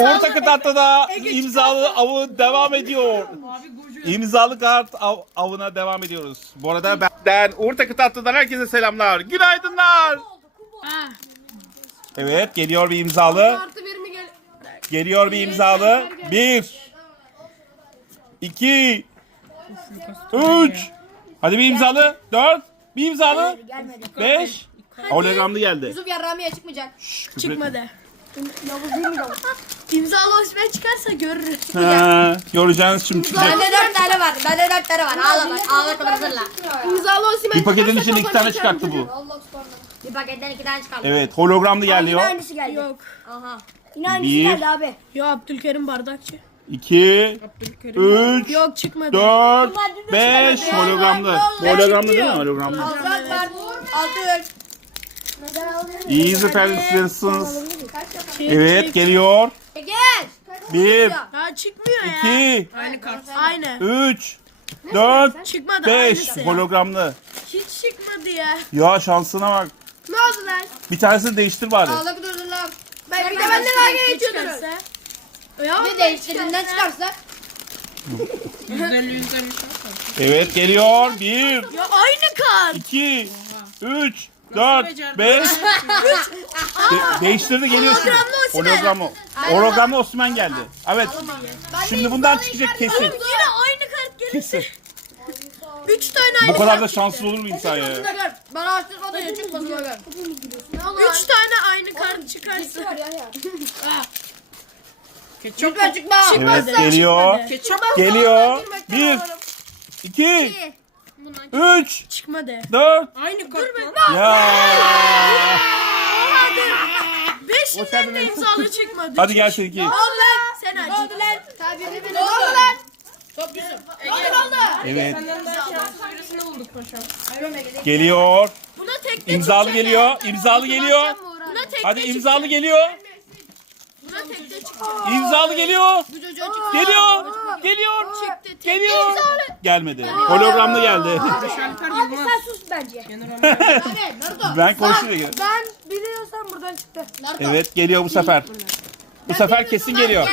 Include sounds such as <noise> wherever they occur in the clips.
Orta kıtatta imzalı avı devam ediyor. İmzalı kart av- avına devam ediyoruz. Bu arada benden Orta Kıtatlı'dan herkese selamlar. Günaydınlar. Evet geliyor bir imzalı. Geliyor bir imzalı. Bir. iki, Üç. Hadi bir imzalı. Dört. Bir imzalı. Beş. Hologramlı geldi. Yusuf Yarrami'ye çıkmayacak. Çıkmadı. Yavuz değil mi Yavuz? İmzalı hoşuma çıkarsa görürüz. Ha, göreceğiz şimdi. Bende dört tane var. Bende dört tane var. Ağla bak. Ağla kapatırla. İmzalı hoşuma Bir paketin içinde iki tane çıkarttı bu. Allah Bir paketten iki tane çıkarttı. Evet. Hologramlı geliyor. Yine aynısı geldi. Yok. Aha. Yine aynısı geldi abi. Ya Abdülkerim Bardakçı. 2 3 Yok çıkmadı. 4 5 hologramlı. Hologramlı değil mi? Hologramlı. Altı 4 İyi süpersiniz. Evet geliyor. E, gel. Bir, Ya çıkmıyor ya. iki, Aynı kart. Aynen. üç, dört, Çıkmadı beş. aynısı. Hologramlı. Hiç çıkmadı ya. Ya şansına bak. Ne oldu lan? Bir tanesini değiştir bari. Ağla bir durdur lan. Ben bir de benden daha gerekiyordur. Çıkarsa. Ya Bir değiştirdiğinden çıkarsa. %50 %50. Evet geliyor. Bir, ya aynı kart. iki, 3 4 5 Değiştirdi geliyor şimdi. Hologramlı. Hologramlı Osman geldi. Evet. Şimdi bundan çıkacak kesin. Yine aynı kart gelirse. Kesin. <laughs> Üç tane Bu aynı kadar da şanslı olur mu insan ya? Bana açtırmadan ya çıkmasın öyle. Üç tane aynı kart çıkarsa. <laughs> Çıkma çıkma. Evet geliyor. Geliyor. 1 2 3 Çıkmadı. 4 Aynı kart Ya. Beşinden de imzalı çıkmadı. Hadi gel seninki. Sen aç. Tabii birbirine. Ne oldu lan? Evet. Geliyor. Buna tek de İmzalı geliyor. İmzalı geliyor. Buna tek Hadi de imzalı geliyor. Buna tek de çıkacak. İmzalı geliyor. Geliyor. Geliyor. Geliyor. Gelmedi. Hologramlı geldi. <laughs> Abi sen sus bence. Evet <laughs> Naruto. Ben konuşuyor. Ben biliyorsam buradan çıktı. Naruto. Evet geliyor bu sefer. Bu sefer kesin geliyor. Abi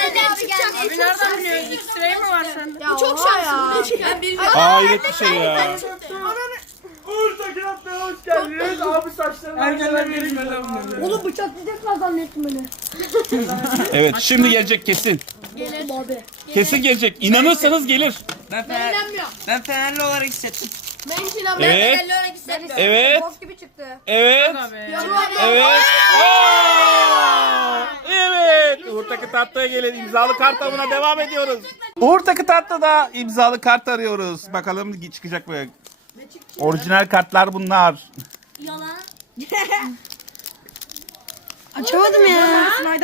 geldi. Abi nereden biliyorsun? X-ray mi var sende? Ya çok şanslı. Ben bilmiyorum. Hayret bir şey ya. Oğlum bıçaklayacaklar zannettim beni. Evet şimdi gelecek kesin. Abi. Kesin gelecek. İnanırsanız gelir. Ben Ben, Fener, inanmıyorum. ben Fenerli olarak hissettim. Ben hiç inanmıyorum. Evet. Ben öyle hissettim. Evet. Bok gibi çıktı. Evet. Evet. Aa! Evet. Uğur Takı Tatlı'ya gelin. İmzalı kart avına devam ediyoruz. Uğur Takı Tatlı'da imzalı kart arıyoruz. Bakalım çıkacak mı? Orijinal kartlar bunlar. <laughs> Açamadım ya. Uğur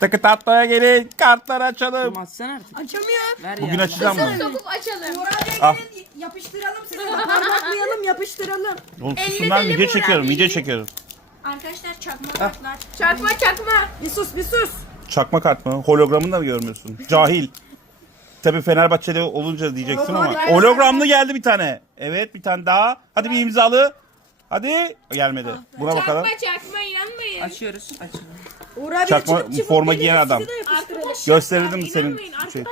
Takı Tatlı'ya gelin. Kartları açalım. Açsana artık. Açamıyorum. Ver Bugün ya. açacağım bunu. Sokup açalım. Ah. Yapıştıralım sizi. Parmaklayalım yapıştıralım. Oğlum susun lan video çekiyorum. Video çekiyorum. Arkadaşlar çakma kartlar. Çakma çakma. Bir sus bir sus. Çakma kart mı? Hologramını da mı görmüyorsun? <laughs> Cahil. Tabii Fenerbahçeli olunca diyeceksin ama. Hologramlı geldi bir tane. Evet bir tane daha. Hadi bir imzalı. Hadi. Gelmedi. Buna bakalım. çakma inanmayın. Açıyoruz. Açıyoruz. Çakma çıkıp çıkıp forma giyen adam. de mi senin şey?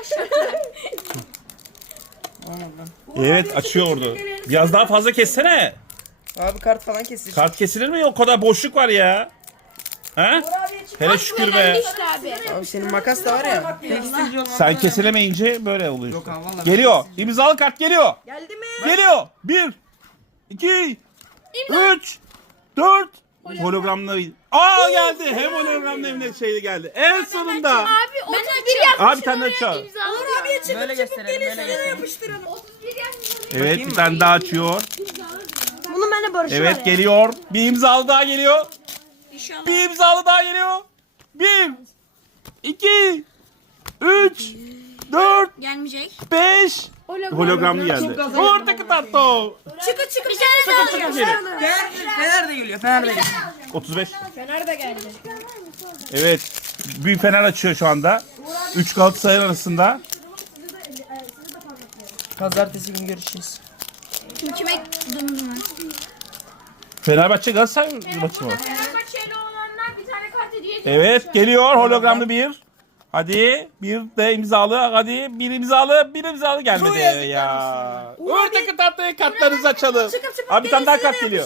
Olmadı. <laughs> Evet açıyordu. Biraz daha fazla kessene. Abi kart falan kesilir. Kart kesilir mi? O kadar boşluk var ya. Ha? Hele şükür be. Abi. Senin makas da var ya. Sen kesilemeyince böyle oluyor. işte. Geliyor. İmzalı kart geliyor. Geldi mi? Geliyor. 1 2 3 4 Hologramla... Aa geldi. Hem hologramla hem de şey geldi. En sonunda. Abi 31 yazmışım. Abi bir tane daha çal. Onur abiye çıkıp Böyle çıkıp gösterelim, böyle gelirse gösterelim. yapıştıralım. 31 yazmışım. Evet bir tane daha açıyor. Bunu bana Barış var Evet ya. geliyor. Bir imzalı daha geliyor. İnşallah. Bir imzalı daha geliyor. Bir. iki, Üç. Dört. Gelmeyecek. Beş. Hologramlı geldi. Uğur takı tatlı. Çıkı çıkı. Sıkı sıkı geri. Fener, Fener de geliyor. Fener de geliyor. 35. Fener de geldi. Evet. Büyük Fener açıyor şu anda. 3 Galatasaray arasında. Pazartesi günü görüşeceğiz. Kime döndüm ben? Fenerbahçe Galatasaray maçı mı? Fenerbahçeli olanlar bir tane kart hediye Evet geliyor hologramlı bir. Hadi bir de imzalı. Hadi bir imzalı. Bir imzalı gelmedi Çok yazık ya. Oradaki tahtaya kartlarınızı açalım. Abi bir tane daha kart geliyor.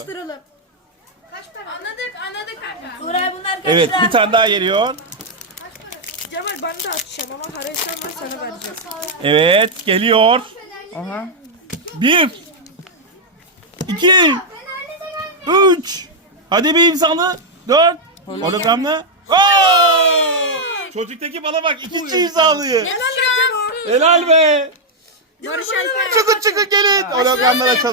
Anladık anladık kanka. Buraya bunlar Evet bir tane daha geliyor. Cemal ben de atacağım ama Haraç'tan ben sana vereceğim. Evet geliyor. Aha. Bir. iki, Üç. Hadi bir imzalı. Dört. Hologramlı. Oo! Çocuktaki bana bak ikinci imzalıyı. Helal be. Barış Alper. Çıkın çıkın gelin. Hologramlar açalım.